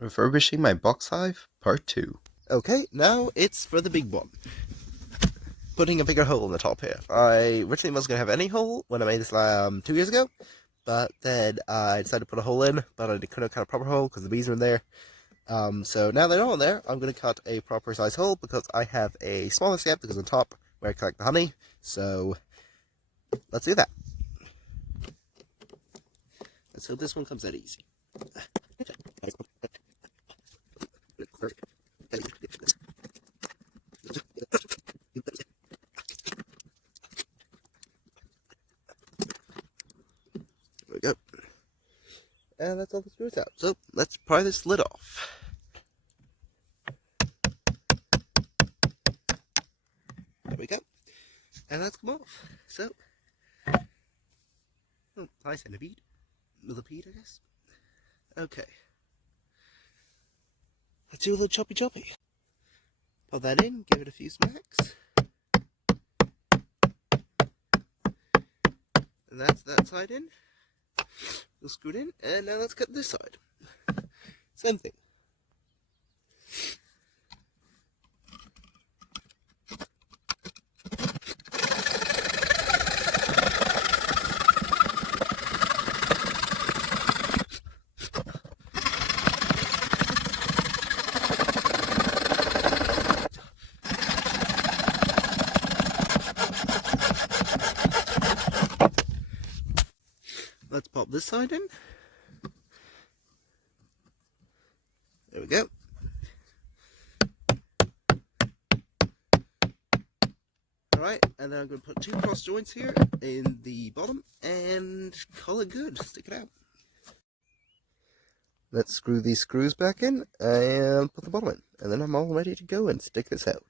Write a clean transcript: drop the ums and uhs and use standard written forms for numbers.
Refurbishing my box hive, part 2. Okay, now it's for the big one. Putting a bigger hole in the top here. I originally wasn't going to have any hole when I made this 2 years ago, but then I decided to put a hole in, but I couldn't cut a proper hole because the bees are in there. So now they're all in there, I'm going to cut a proper size hole because I have a smaller step that goes on top where I collect the honey. So let's do that. Let's hope this one comes out easy. There we go. And that's all the screws out. So let's pry this lid off. There we go. And that's come off. So, hi centipede. Millipede, I guess. Okay. Let's do a little choppy choppy. Put that in, give it a few smacks. And that's that side in. We'll screw it in, and now let's cut this side. Same thing. Let's pop this side in. There we go. Alright, and then I'm going to put 2 cross joints here in the bottom and call it good. Stick it out. Let's screw these screws back in and put the bottom in. And then I'm all ready to go and stick this out.